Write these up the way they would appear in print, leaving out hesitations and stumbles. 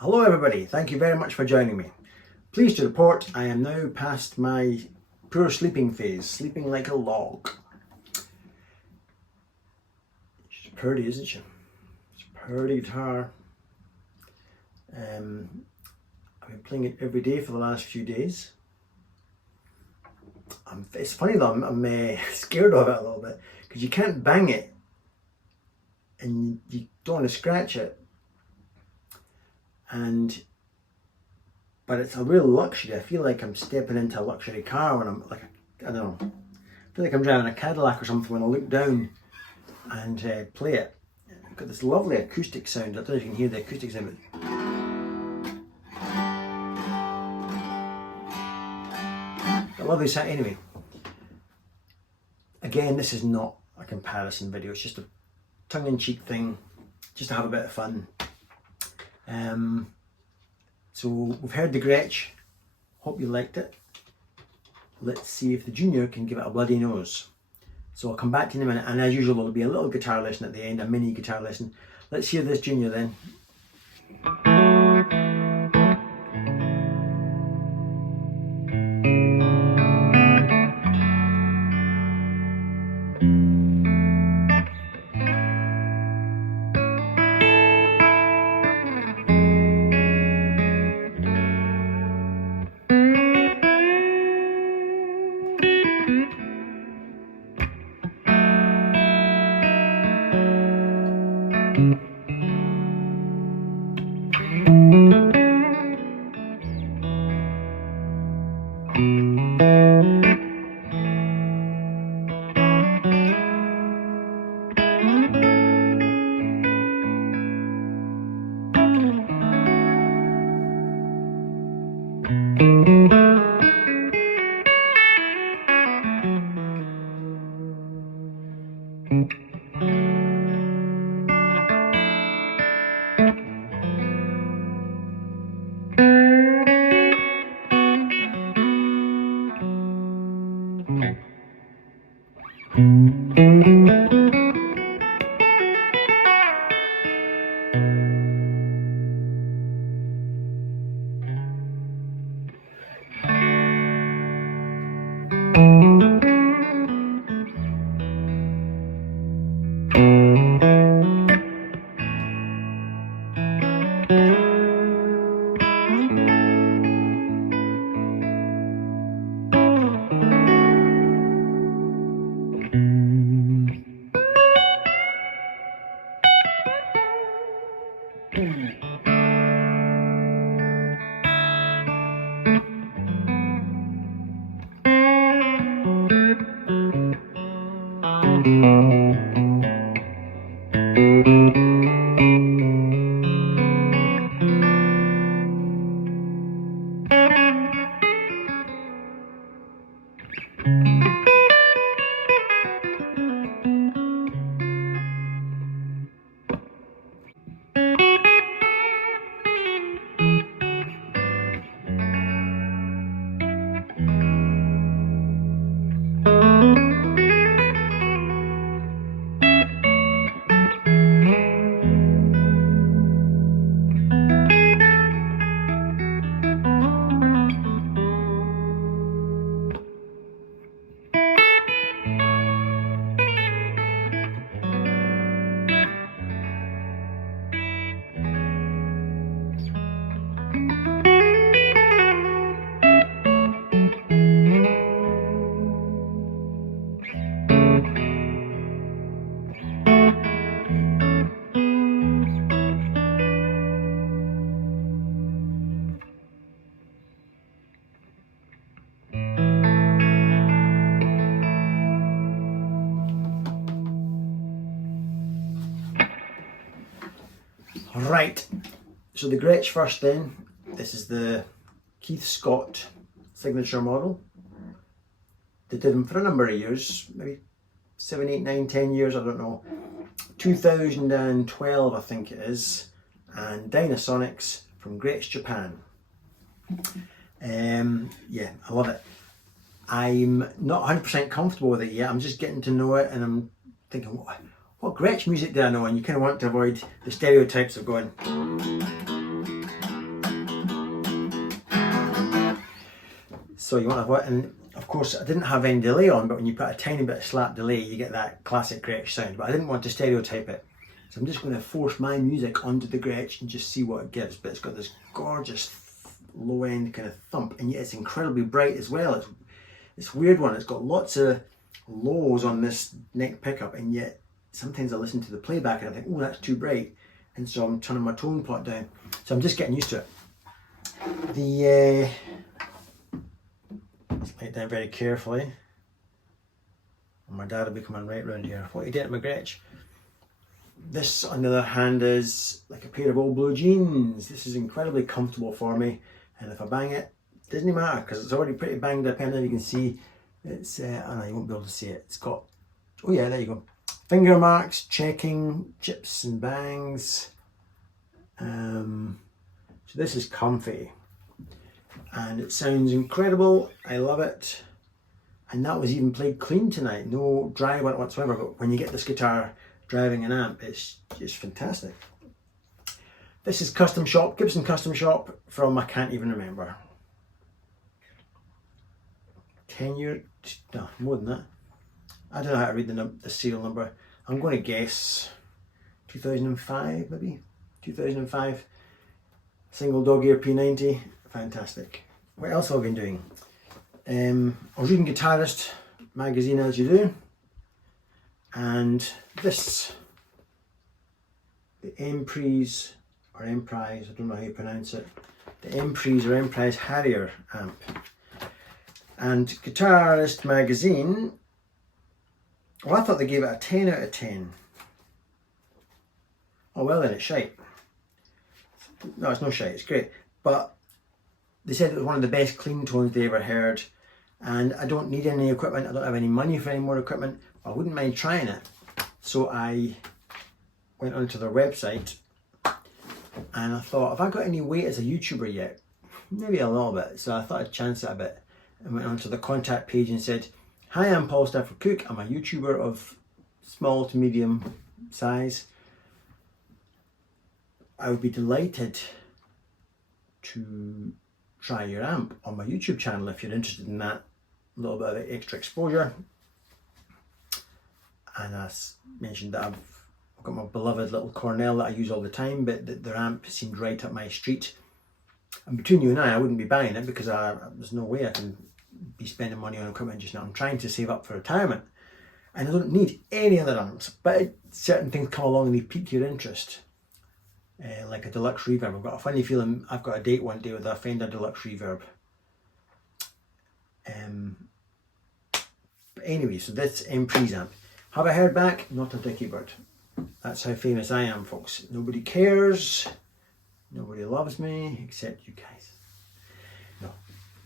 Hello everybody, thank you very much for joining me. Pleased to report I am now past my poor sleeping phase, sleeping like a log. She's pretty, isn't she? It's a pretty guitar. I've been playing it every day for the last few days. It's funny though, I'm scared of it a little bit because you can't bang it and you don't want to scratch it. But it's a real luxury. I feel like I'm stepping into a luxury car when I'm like, I don't know, I feel like I'm driving a Cadillac or something when I look down and play it. I've got this lovely acoustic sound. I don't know if you can hear the acoustic sound, but a lovely sound. Anyway, again, this is not a comparison video. It's just a tongue-in-cheek thing, just to have a bit of fun. So we've heard the Gretsch, hope you liked it. Let's see if the Junior can give it a bloody nose. So I'll come back to you in a minute, and as usual there'll be a little guitar lesson at the end, a mini guitar lesson. Let's hear this Junior then. Right, so the Gretsch first then. This is the Keith Scott signature model. They did them for a number of years, maybe 7, 8, 9, 10 years, I don't know. 2012 I think it is, and Dynasonics from Gretsch, Japan. Yeah, I love it. I'm not 100% comfortable with it yet. I'm just getting to know it, and I'm thinking, what Gretsch music do I know? And you kind of want to avoid the stereotypes of going. So you want to avoid, and of course I didn't have any delay on, but when you put a tiny bit of slap delay, you get that classic Gretsch sound. But I didn't want to stereotype it, so I'm just going to force my music onto the Gretsch and just see what it gives. But it's got this gorgeous low end kind of thump, and yet it's incredibly bright as well. It's a weird one. It's got lots of lows on this neck pickup, and yet sometimes I listen to the playback and I think, oh, that's too bright, and so I'm turning my tone pot down. So I'm just getting used to it. Let's lay it down very carefully. My dad will be coming right round here. What are you doing at my Gretsch? This, on the other hand, is like a pair of old blue jeans. This is incredibly comfortable for me, and if I bang it, it doesn't matter because it's already pretty banged up in there. You can see it's, oh no, you won't be able to see it. It's got, oh yeah, there you go. Finger marks, checking, chips and bangs. So this is comfy. And it sounds incredible. I love it. And that was even played clean tonight. No dry whatsoever. But when you get this guitar driving an amp, it's just fantastic. This is Custom Shop, Gibson Custom Shop from, I can't even remember. 10 years, no, more than that. I don't know how to read the serial number. I'm going to guess 2005 maybe. 2005. Single dog ear P90. Fantastic. What else have I been doing? I was reading Guitarist magazine as you do, and this, the Emprise or Emprise, I don't know how you pronounce it, the Emprise or Emprise Harrier amp. And Guitarist magazine, well, I thought they gave it a 10 out of 10. Oh well, then it's shite. No, it's no shite, it's great. But they said it was one of the best clean tones they ever heard, and I don't need any equipment. I don't have any money for any more equipment. I wouldn't mind trying it. So I went onto their website and I thought, have I got any weight as a YouTuber yet? Maybe a little bit. So I thought I'd chance it a bit and went onto the contact page and said, hi, I'm Paul Stafford Cook. I'm a YouTuber of small to medium size. I would be delighted to try your amp on my YouTube channel if you're interested in that little bit of extra exposure. And I mentioned that I've got my beloved little Cornell that I use all the time, but their amp seemed right up my street. And between you and I wouldn't be buying it because there's no way I can be spending money on equipment just now. I'm trying to save up for retirement, and I don't need any other amps, but certain things come along and they pique your interest. Like a deluxe reverb. I've got a funny feeling I've got a date one day with a Fender deluxe reverb. But anyway, so that's Emprise amp. Have I heard back? Not a dicky bird. That's how famous I am, folks. Nobody cares. Nobody loves me except you guys. No.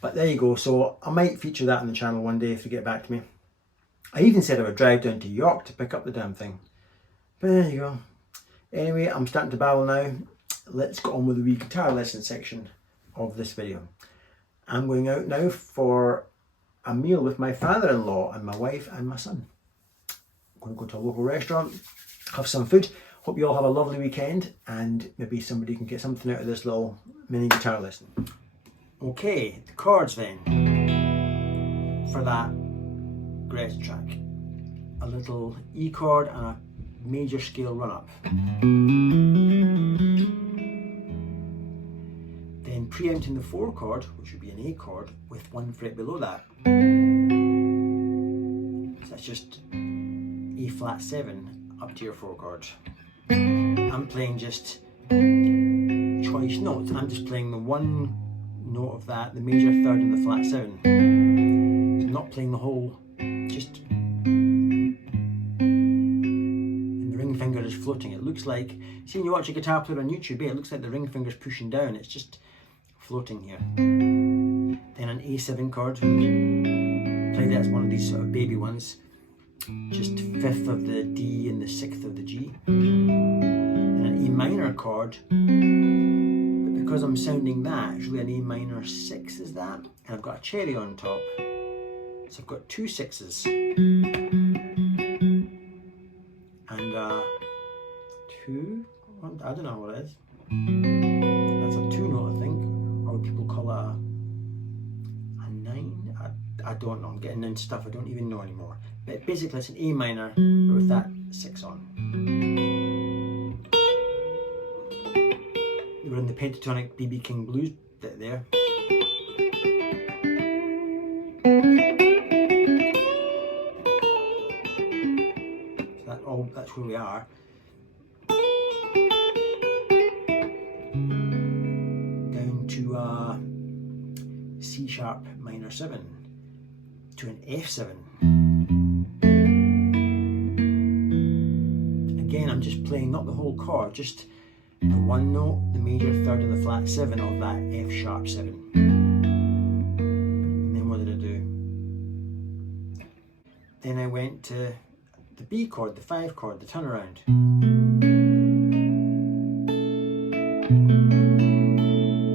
But there you go. So I might feature that on the channel one day if they get back to me. I even said I would drive down to York to pick up the damn thing. But there you go. Anyway, I'm starting to babble now. Let's get on with the wee guitar lesson section of this video. I'm going out now for a meal with my father-in-law and my wife and my son. I'm going to go to a local restaurant, have some food. Hope you all have a lovely weekend, and maybe somebody can get something out of this little mini guitar lesson. Okay, the chords then for that Gretsch track. A little E chord and a major scale run up. Then preempting the 4 chord, which would be an A chord, with 1 fret below that. So that's just A flat 7 up to your 4 chord. I'm playing just choice notes. I'm just playing the 1 note of that, the major 3rd and the flat 7. So I'm not playing the whole, just, and the ring finger is floating. It looks like, see when you watch a guitar player on YouTube, it looks like the ring finger's pushing down. It's just floating here. Then an A7 chord. Play that's one of these sort of baby ones. Just 5th of the D and the 6th of the G. And an E minor chord. But because I'm sounding that, it's really an A minor 6 is that. And I've got a cherry on top. So I've got 2 6s. And 2, I don't know what it is. That's a 2 note, I think. Or people call it a 9. I don't know, I'm getting into stuff I don't even know anymore. But basically it's an A minor with that 6 on. We're in the pentatonic B.B. King blues bit there. So that's where we are. Down to C sharp minor 7 to an F7. Again, I'm just playing not the whole chord, just the one note, the major third of the flat 7 of that F sharp 7. And then what did I do? Then I went to the B chord, the 5 chord, the turnaround.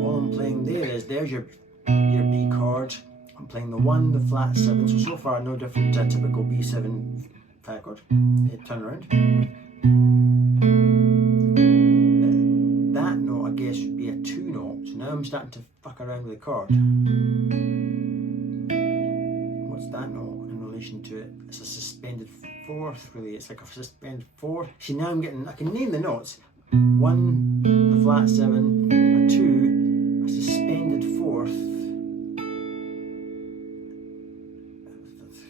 All I'm playing there's your B chord. I'm playing the 1, the flat 7, so far no different to a typical B7 5 chord. Turnaround. That note I guess would be a 2 note, so now I'm starting to fuck around with the chord. What's that note in relation to it? It's a suspended 4th really, it's like a suspended 4th. See now I'm getting, I can name the notes. 1, the flat 7, a 2, a suspended 4th.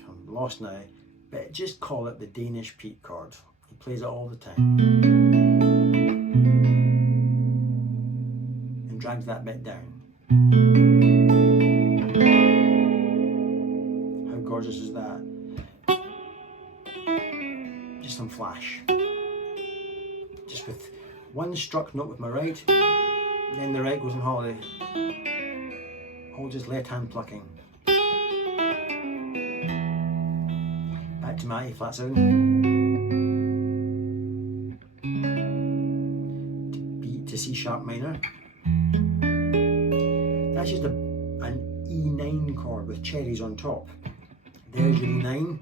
I'm lost now, but just call it the Danish Pete chord. He plays it all the time. And drags that bit down. How gorgeous is that? Just some flash. Just with one struck note with my right, then the right goes on holiday. All just left hand plucking. Back to my A flat 7. To C sharp minor. That's just an E9 chord with cherries on top. There's your E9.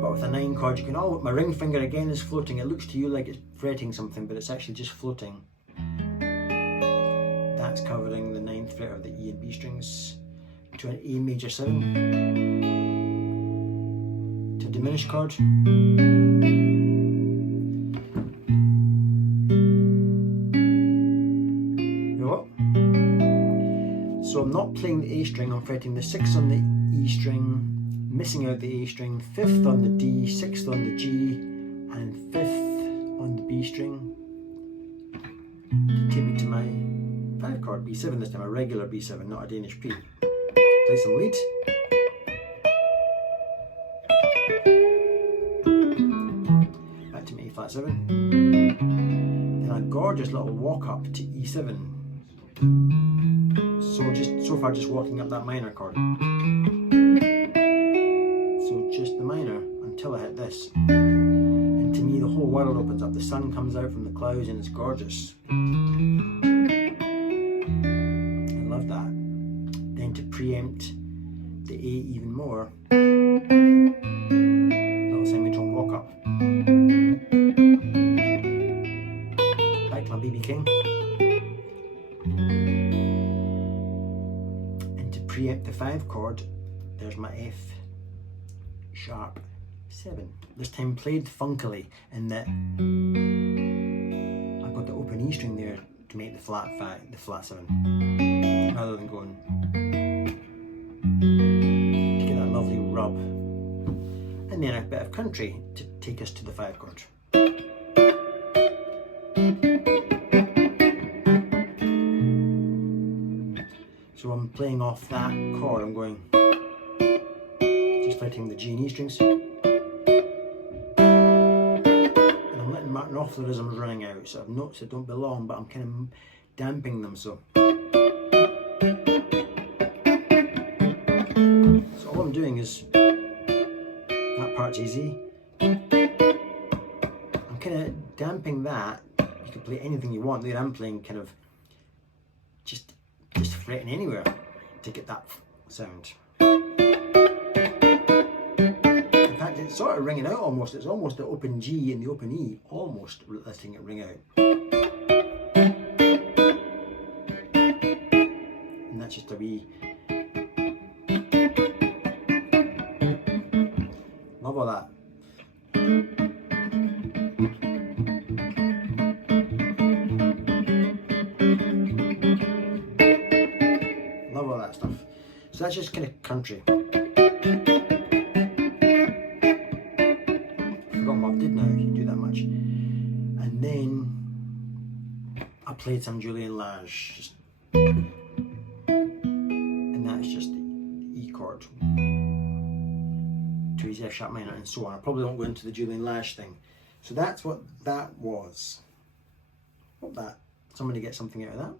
But with a 9 chord you can, oh, my ring finger again is floating. It looks to you like it's fretting something, but it's actually just floating. That's covering the 9th fret of the E and B strings. To an A major 7. To a diminished chord. So I'm not playing the A string, I'm fretting the 6 on the E string, missing out the A string, 5th on the D, 6th on the G, and 5th on the B string to take me to my 5 chord, B7 this time, a regular B7, not a Danish P. Play some lead. Back to my A flat 7. Then a gorgeous little walk up to E7. So far just walking up that minor chord. So just the minor until I hit this. And to me the whole world opens up. The sun comes out from the clouds and it's gorgeous. I love that. Then to preempt the A even more, little semitone walk up. Back to my B.B. King. Preempt the 5 chord, there's my F sharp 7. This time played funkily in that I've got the open E string there to make the flat 5, the flat 7, rather than going to get that lovely rub. And then a bit of country to take us to the 5 chord. So I'm playing off that chord, I'm going, just fretting the G and E strings. an awful rhythms running out, so I've notes that don't belong, but I'm kind of damping them. So all I'm doing is, that part's easy. I'm kind of damping that. You can play anything you want. There I'm playing kind of just fretting anywhere to get that sound. In fact, it's sort of ringing out almost. It's almost the open G and the open E, almost letting it ring out. And that's just a wee. Love all that. Love all that stuff. So that's just kind of country. Forgot what I did now, you do that much. And then I played some Julian Lage, just, and that's just the E chord, 2 F sharp minor, and so on. I probably won't go into the Julian Lage thing. So that's what that was. Hope that somebody gets something out of that.